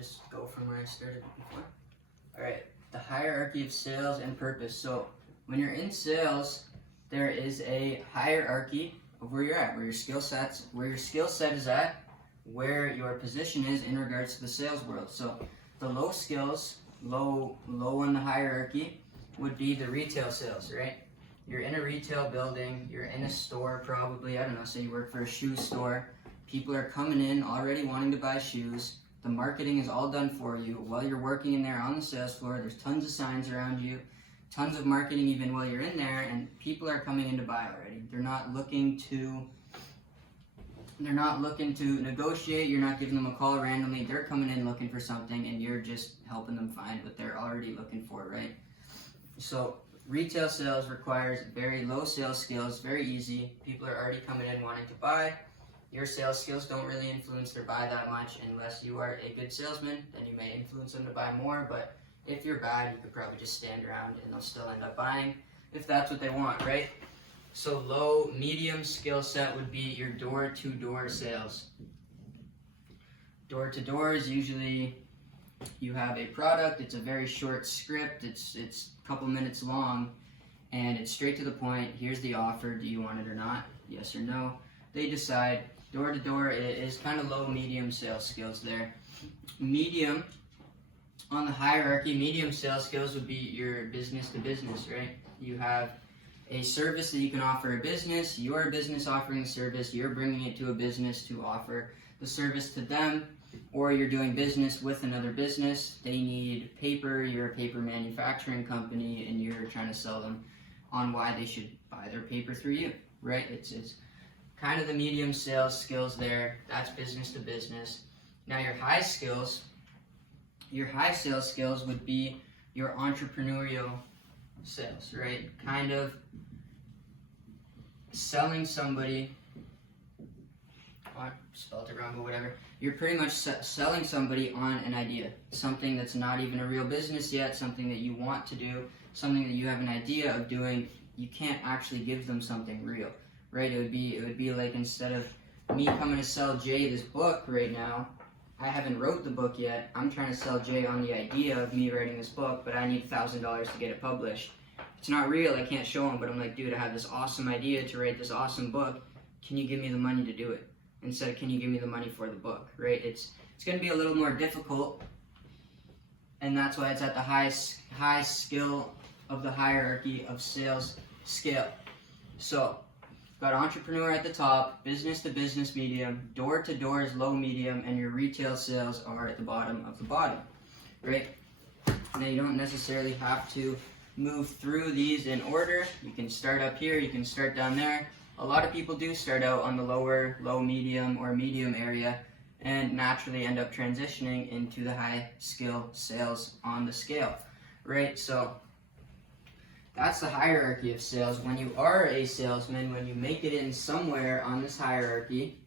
just go from where I started before. All right, the hierarchy of sales and purpose. So when you're in sales, there is a hierarchy of where you're at, where your skill set is at, where your position is in regards to the sales world. So the low skills, low on the hierarchy would be the retail sales, right? You're in a retail building, you're in a store probably, I don't know, say you work for a shoe store. People are coming in already wanting to buy shoes. The marketing is all done for you. While you're working in there on the sales floor, there's tons of signs around you, tons of marketing even while you're in there, and people are coming in to buy already. They're not looking to negotiate. You're not giving them a call randomly. They're coming in looking for something, and you're just helping them find what they're already looking for, right? So retail sales requires very low sales skills, very easy. People are already coming in wanting to buy. Your sales skills don't really influence their buy that much unless you are a good salesman. Then you may influence them to buy more, but if you're bad, you could probably just stand around and they'll still end up buying if that's what they want, right? So low, medium skill set would be your door-to-door sales. Door-to-door is usually you have a product, it's a very short script, it's a couple minutes long, and it's straight to the point. Here's the offer, do you want it or not? Yes or no. They decide. Door-to-door is kind of low, medium sales skills there. Medium, on the hierarchy, medium sales skills would be your business-to-business, right? You have a service that you can offer a business, you're a business offering a service, you're bringing it to a business to offer the service to them, or you're doing business with another business. They need paper, you're a paper manufacturing company, and you're trying to sell them on why they should buy their paper through you, right? It's kind of the medium sales skills there. That's business to business. Now your high sales skills would be your entrepreneurial sales, right? Kind of selling somebody, I spelled it wrong, but whatever. You're pretty much selling somebody on an idea, something that's not even a real business yet, something that you want to do, something that you have an idea of doing. You can't actually give them something real, right? It would be like, instead of me coming to sell Jay this book right now, I haven't wrote the book yet. I'm trying to sell Jay on the idea of me writing this book, but I need $1,000 to get it published. It's not real, I can't show him, but I'm like, dude, I have this awesome idea to write this awesome book. Can you give me the money to do it? Instead of, can you give me the money for the book, right? It's going to be a little more difficult, and that's why it's at the high skill of the hierarchy of sales scale. So, got entrepreneur at the top, business to business medium, door to door is low medium, and your retail sales are at the bottom of the bottom, right? Now you don't necessarily have to move through these in order. You can start up here, you can start down there. A lot of people do start out on the lower, low, medium, or medium area and naturally end up transitioning into the high skill sales on the scale, right? So that's the hierarchy of sales. When you are a salesman, when you make it in somewhere on this hierarchy,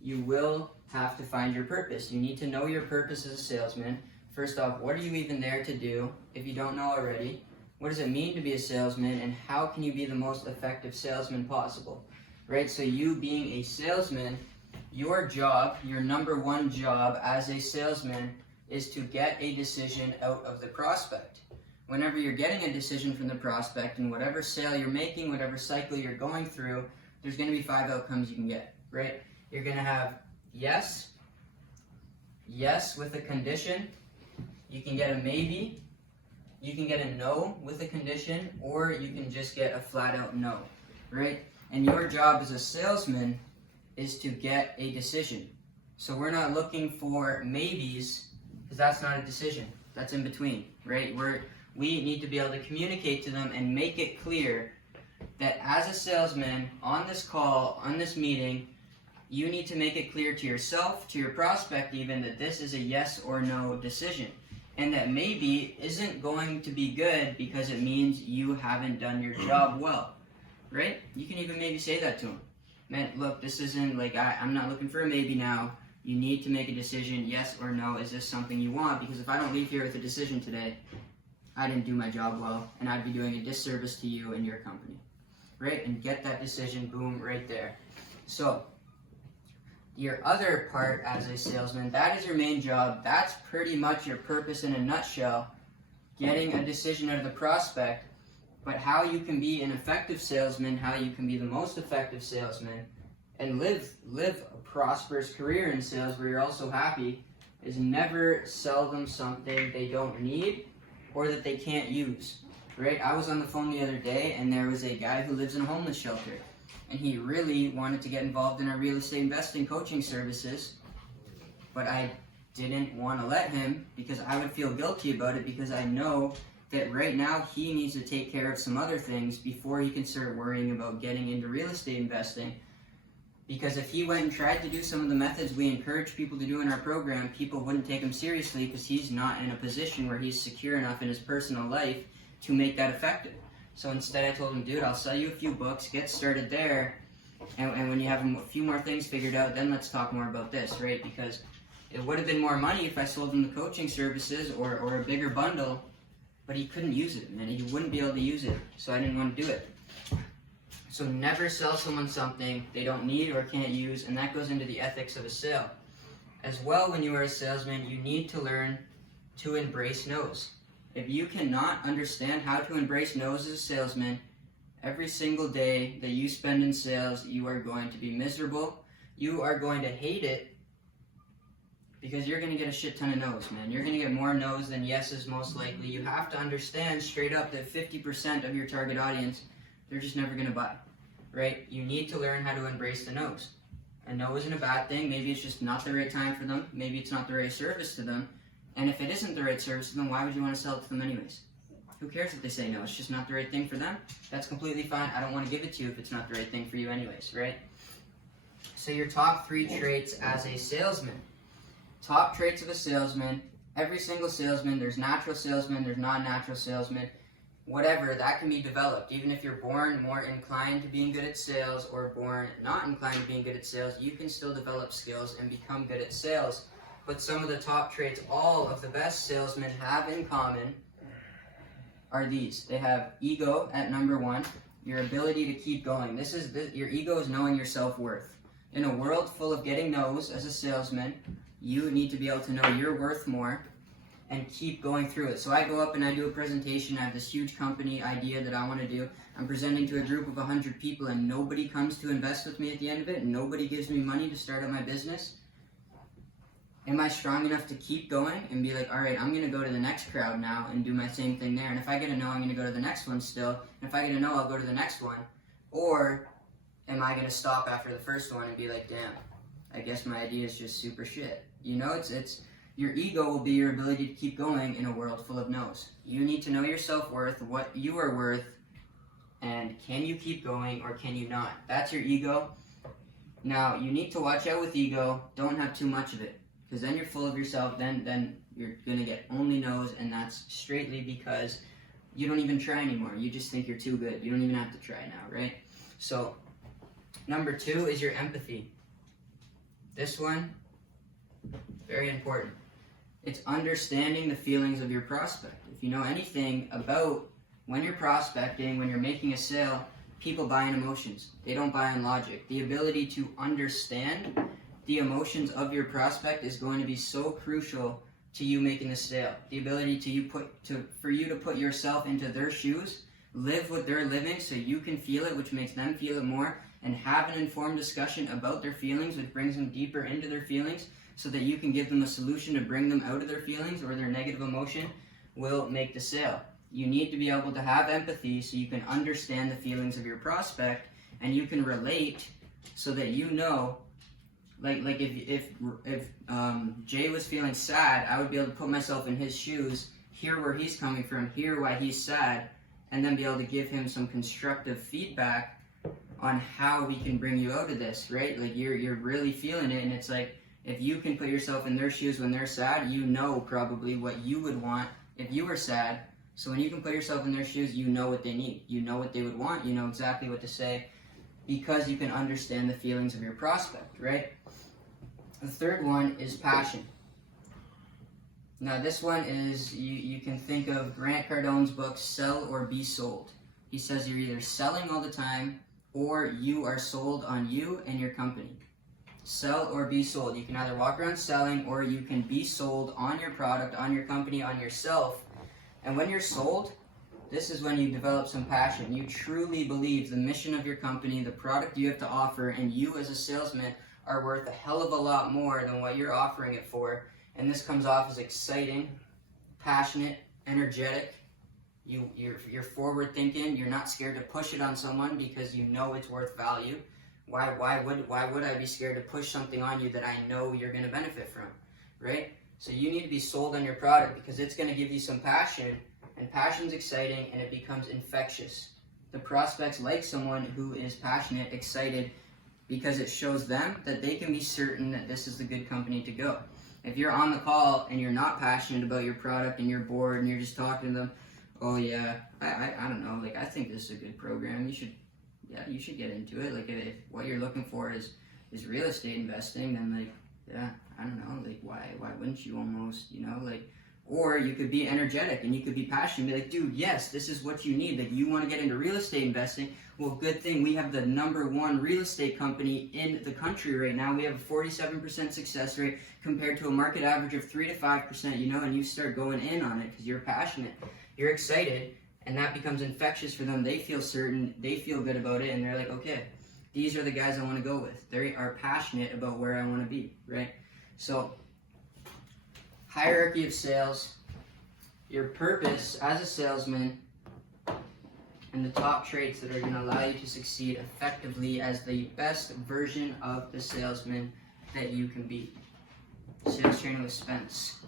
you will have to find your purpose. You need to know your purpose as a salesman. First off, what are you even there to do if you don't know already? What does it mean to be a salesman, and how can you be the most effective salesman possible, right? So you being a salesman, your job, your number one job as a salesman is to get a decision out of the prospect. Whenever you're getting a decision from the prospect, and whatever sale you're making, whatever cycle you're going through, there's going to be 5 outcomes you can get, right? You're going to have yes with a condition, you can get a maybe, you can get a no with a condition, or you can just get a flat out no, right? And your job as a salesman is to get a decision. So we're not looking for maybes, because that's not a decision. That's in between, right? We need to be able to communicate to them and make it clear that as a salesman, on this call, on this meeting, you need to make it clear to yourself, to your prospect even, that this is a yes or no decision. And that maybe isn't going to be good because it means you haven't done your job well, right? You can even maybe say that to them. Man, look, this isn't like, I'm not looking for a maybe now. You need to make a decision, yes or no. Is this something you want? Because if I don't leave here with a decision today, I didn't do my job well, and I'd be doing a disservice to you and your company, right? And get that decision, boom, right there. So, your other part as a salesman, that is your main job. That's pretty much your purpose in a nutshell, getting a decision out of the prospect. But how you can be an effective salesman, how you can be the most effective salesman, and live a prosperous career in sales where you're also happy, is never sell them something they don't need or that they can't use, right? I was on the phone the other day, and there was a guy who lives in a homeless shelter, and he really wanted to get involved in our real estate investing coaching services, but I didn't want to let him because I would feel guilty about it, because I know that right now he needs to take care of some other things before he can start worrying about getting into real estate investing. Because if he went and tried to do some of the methods we encourage people to do in our program, people wouldn't take him seriously because he's not in a position where he's secure enough in his personal life to make that effective. So instead I told him, dude, I'll sell you a few books, get started there, and when you have a few more things figured out, then let's talk more about this, right? Because it would have been more money if I sold him the coaching services or a bigger bundle, but he couldn't use it, and he wouldn't be able to use it, so I didn't want to do it. So never sell someone something they don't need or can't use, and that goes into the ethics of a sale. As well, when you are a salesman, you need to learn to embrace no's. If you cannot understand how to embrace no's as a salesman, every single day that you spend in sales, you are going to be miserable. You are going to hate it because you're going to get a shit ton of no's, man. You're going to get more no's than yeses, most likely. You have to understand straight up that 50% of your target audience, they're just never going to buy, right? You need to learn how to embrace the no's. A no isn't a bad thing. Maybe it's just not the right time for them. Maybe it's not the right service to them. And if it isn't the right service to them, why would you want to sell it to them anyways? Who cares if they say no? It's just not the right thing for them. That's completely fine. I don't want to give it to you if it's not the right thing for you anyways, right? So your top 3 traits as a salesman. Top traits of a salesman. Every single salesman, there's natural salesmen, there's non-natural salesmen. Whatever, that can be developed. Even if you're born more inclined to being good at sales or born not inclined to being good at sales, you can still develop skills and become good at sales. But some of the top traits all of the best salesmen have in common are these. They have ego at number 1, your ability to keep going. Your ego is knowing your self-worth. In a world full of getting no's as a salesman, you need to be able to know you're worth more and keep going through it. So I go up and I do a presentation. I have this huge company idea that I want to do. I'm presenting to a group of 100 people and nobody comes to invest with me at the end of it. Nobody gives me money to start up my business. Am I strong enough to keep going and be like, all right, I'm going to go to the next crowd now and do my same thing there. And if I get a no, I'm going to go to the next one still. And if I get a no, I'll go to the next one. Or am I going to stop after the first one and be like, damn, I guess my idea is just super shit. You know, it's your ego will be your ability to keep going in a world full of no's. You need to know your self-worth, what you are worth, and can you keep going or can you not? That's your ego. Now, you need to watch out with ego. Don't have too much of it, because then you're full of yourself. Then you're going to get only no's, and that's straightly because you don't even try anymore. You just think you're too good. You don't even have to try now, right? So, number 2 is your empathy. This one, very important. It's understanding the feelings of your prospect. If you know anything about when you're prospecting, when you're making a sale, people buy in emotions. They don't buy in logic. The ability to understand the emotions of your prospect is going to be so crucial to you making the sale. The ability for you to put yourself into their shoes, live what they're living so you can feel it, which makes them feel it more, and have an informed discussion about their feelings, which brings them deeper into their feelings, so that you can give them a solution to bring them out of their feelings or their negative emotion, will make the sale. You need to be able to have empathy so you can understand the feelings of your prospect, and you can relate so that you know, like if Jay was feeling sad, I would be able to put myself in his shoes, hear where he's coming from, hear why he's sad, and then be able to give him some constructive feedback on how we can bring you out of this, right? Like you're really feeling it, and it's like, if you can put yourself in their shoes when they're sad, you know probably what you would want if you were sad. So when you can put yourself in their shoes, you know what they need. You know what they would want. You know exactly what to say because you can understand the feelings of your prospect, right? The third one is passion. Now this one is, you can think of Grant Cardone's book, Sell or Be Sold. He says you're either selling all the time or you are sold on you and your company. Sell or be sold. You can either walk around selling, or you can be sold on your product, on your company, on yourself. And when you're sold, this is when you develop some passion. You truly believe the mission of your company, the product you have to offer, and you as a salesman are worth a hell of a lot more than what you're offering it for. And this comes off as exciting, passionate, energetic. You're forward thinking. You're not scared to push it on someone because you know it's worth value. Why would I be scared to push something on you that I know you're going to benefit from, right? So you need to be sold on your product because it's going to give you some passion, and passion's exciting, and it becomes infectious. The prospects like someone who is passionate, excited, because it shows them that they can be certain that this is the good company to go. If you're on the call and you're not passionate about your product and you're bored and you're just talking to them, oh yeah, I don't know, like I think this is a good program, you should get into it. Like if what you're looking for is real estate investing, then like, yeah, I don't know, like why wouldn't you almost, like, or you could be energetic and you could be passionate, be like, dude, yes, this is what you need. Like you want to get into real estate investing. Well, good thing we have the #1 real estate company in the country right now. We have a 47% success rate compared to a market average of 3 to 5%, and you start going in on it because you're passionate, you're excited, and that becomes infectious for them. They feel certain, they feel good about it, and they're like, okay, these are the guys I want to go with. They are passionate about where I want to be, right? So, hierarchy of sales, your purpose as a salesman, and the top traits that are going to allow you to succeed effectively as the best version of the salesman that you can be. Sales Training with Spence.